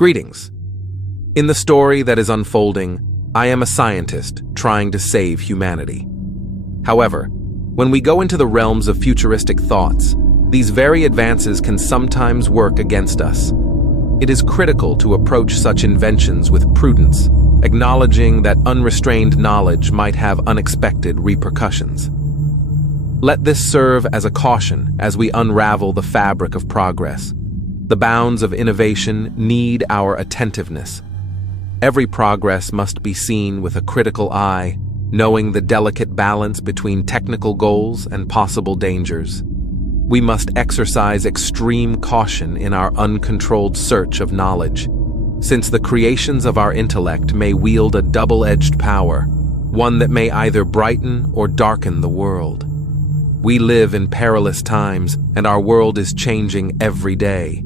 Greetings. In the story that is unfolding, I am a scientist trying to save humanity. However, when we go into the realms of futuristic thoughts, these very advances can sometimes work against us. It is critical to approach such inventions with prudence, acknowledging that unrestrained knowledge might have unexpected repercussions. Let this serve as a caution as we unravel the fabric of progress. The bounds of innovation need our attentiveness. Every progress must be seen with a critical eye, knowing the delicate balance between technical goals and possible dangers. We must exercise extreme caution in our uncontrolled search of knowledge, since the creations of our intellect may wield a double-edged power, one that may either brighten or darken the world. We live in perilous times, and our world is changing every day.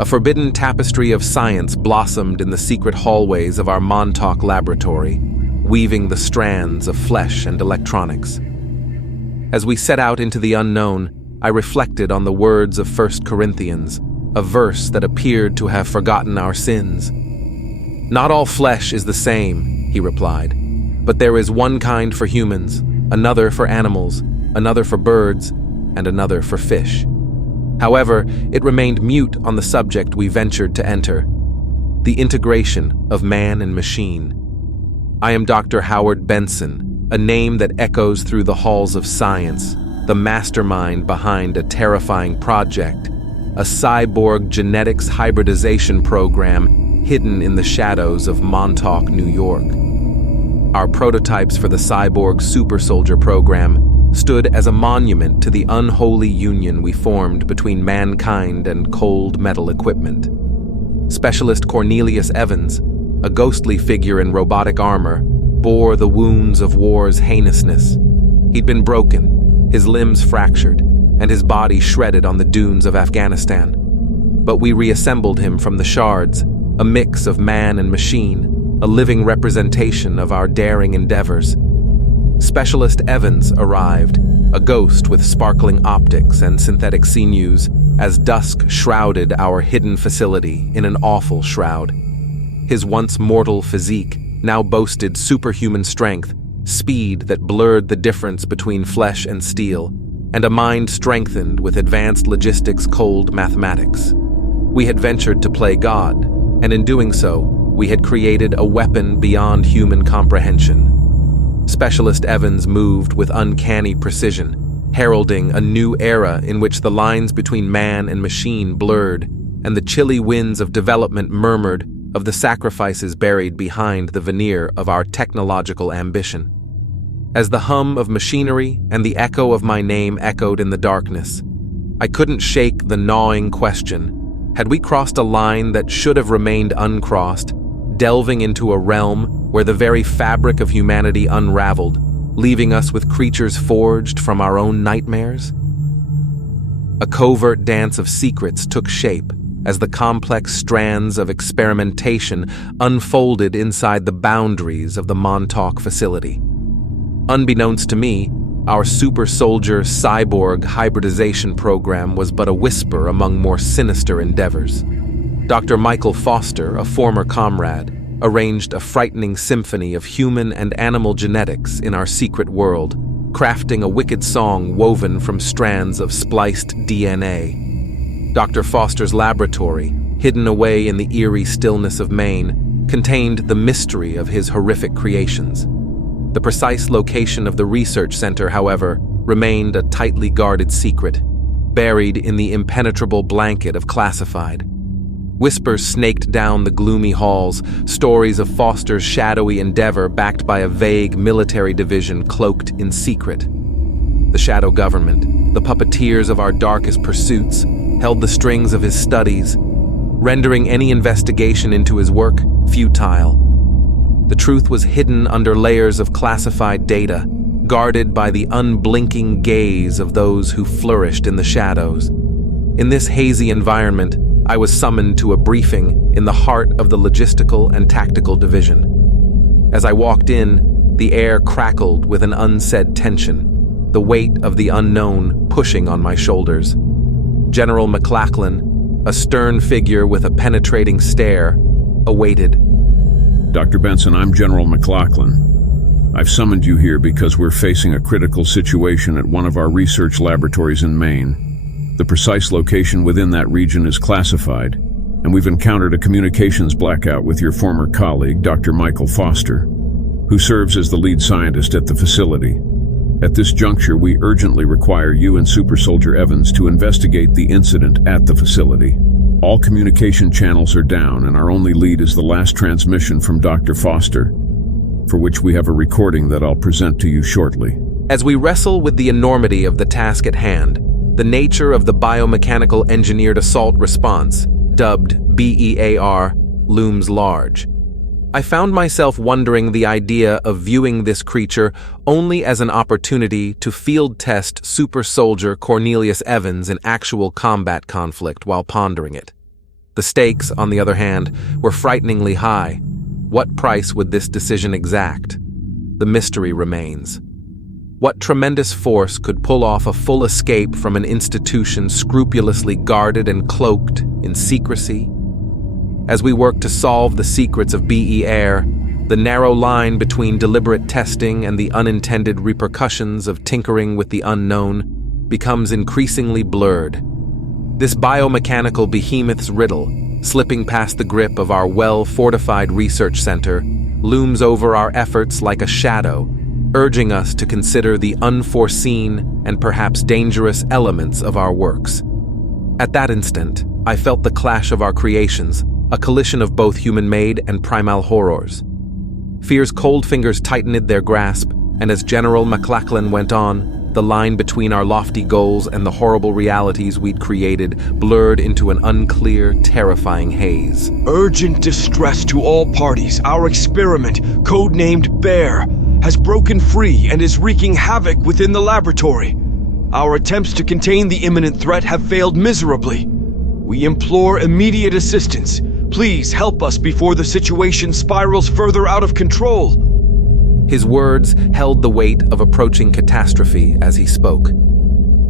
A forbidden tapestry of science blossomed in the secret hallways of our Montauk laboratory, weaving the strands of flesh and electronics. As we set out into the unknown, I reflected on the words of 1 Corinthians, a verse that appeared to have forgotten our sins. "Not all flesh is the same," he replied, "but there is one kind for humans, another for animals, another for birds, and another for fish." However, it remained mute on the subject we ventured to enter: the integration of man and machine. I am Dr. Howard Benson, a name that echoes through the halls of science, the mastermind behind a terrifying project, a cyborg genetics hybridization program hidden in the shadows of Montauk, New York. Our prototypes for the cyborg Super Soldier program stood as a monument to the unholy union we formed between mankind and cold metal equipment. Specialist Cornelius Evans, a ghostly figure in robotic armor, bore the wounds of war's heinousness. He'd been broken, his limbs fractured, and his body shredded on the dunes of Afghanistan. But we reassembled him from the shards, a mix of man and machine, a living representation of our daring endeavors. Specialist Evans arrived, a ghost with sparkling optics and synthetic sinews, as dusk shrouded our hidden facility in an awful shroud. His once mortal physique now boasted superhuman strength, speed that blurred the difference between flesh and steel, and a mind strengthened with advanced logistics cold mathematics. We had ventured to play God, and in doing so, we had created a weapon beyond human comprehension. Specialist Evans moved with uncanny precision, heralding a new era in which the lines between man and machine blurred, and the chilly winds of development murmured of the sacrifices buried behind the veneer of our technological ambition. As the hum of machinery and the echo of my name echoed in the darkness, I couldn't shake the gnawing question: had we crossed a line that should have remained uncrossed, delving into a realm where the very fabric of humanity unraveled, leaving us with creatures forged from our own nightmares? A covert dance of secrets took shape as the complex strands of experimentation unfolded inside the boundaries of the Montauk facility. Unbeknownst to me, our Super Soldier cyborg hybridization program was but a whisper among more sinister endeavors. Dr. Michael Foster, a former comrade, arranged a frightening symphony of human and animal genetics in our secret world, crafting a wicked song woven from strands of spliced DNA. Dr. Foster's laboratory, hidden away in the eerie stillness of Maine, contained the mystery of his horrific creations. The precise location of the research center, however, remained a tightly guarded secret, buried in the impenetrable blanket of classified. Whispers snaked down the gloomy halls, stories of Foster's shadowy endeavor backed by a vague military division cloaked in secret. The shadow government, the puppeteers of our darkest pursuits, held the strings of his studies, rendering any investigation into his work futile. The truth was hidden under layers of classified data, guarded by the unblinking gaze of those who flourished in the shadows. In this hazy environment, I was summoned to a briefing in the heart of the logistical and tactical division. As I walked in, the air crackled with an unsaid tension. the weight of the unknown pushing on my shoulders. General McLachlan, a stern figure with a penetrating stare, awaited. Dr. Benson, I'm General McLachlan. I've summoned you here because we're facing a critical situation at one of our research laboratories in Maine. The precise location within that region is classified, and we've encountered a communications blackout with your former colleague, Dr. Michael Foster, who serves as the lead scientist at the facility. At this juncture, we urgently require you and Super Soldier Evans to investigate the incident at the facility. All communication channels are down, and our only lead is the last transmission from Dr. Foster, for which we have a recording that I'll present to you shortly. As we wrestle with the enormity of the task at hand, the nature of the biomechanical engineered assault response, dubbed BEAR, looms large. I found myself wondering the idea of viewing this creature only as an opportunity to field test Super Soldier Cornelius Evans in actual combat conflict while pondering it. The stakes, on the other hand, were frighteningly high. What price would this decision exact? The mystery remains. What tremendous force could pull off a full escape from an institution scrupulously guarded and cloaked in secrecy? As we work to solve the secrets of BEAR, the narrow line between deliberate testing and the unintended repercussions of tinkering with the unknown becomes increasingly blurred. This biomechanical behemoth's riddle, slipping past the grip of our well-fortified research center, looms over our efforts like a shadow, urging us to consider the unforeseen and perhaps dangerous elements of our works. At that instant, I felt the clash of our creations, a collision of both human-made and primal horrors. Fear's cold fingers tightened their grasp, and as General McLachlan went on, the line between our lofty goals and the horrible realities we'd created blurred into an unclear, terrifying haze. Urgent distress to all parties. Our experiment, codenamed Bear, has broken free and is wreaking havoc within the laboratory. Our attempts to contain the imminent threat have failed miserably. We implore immediate assistance. Please help us before the situation spirals further out of control. His words held the weight of approaching catastrophe as he spoke.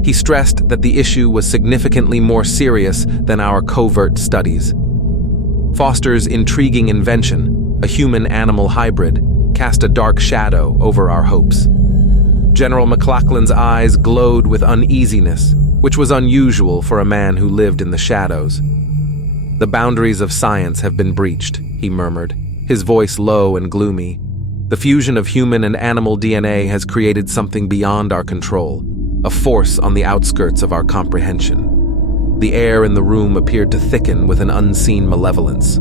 He stressed that the issue was significantly more serious than our covert studies. Foster's intriguing invention, a human-animal hybrid, cast a dark shadow over our hopes. General McLachlan's eyes glowed with uneasiness, which was unusual for a man who lived in the shadows. "The boundaries of science have been breached," he murmured, his voice low and gloomy. "The fusion of human and animal DNA has created something beyond our control, a force on the outskirts of our comprehension." The air in the room appeared to thicken with an unseen malevolence.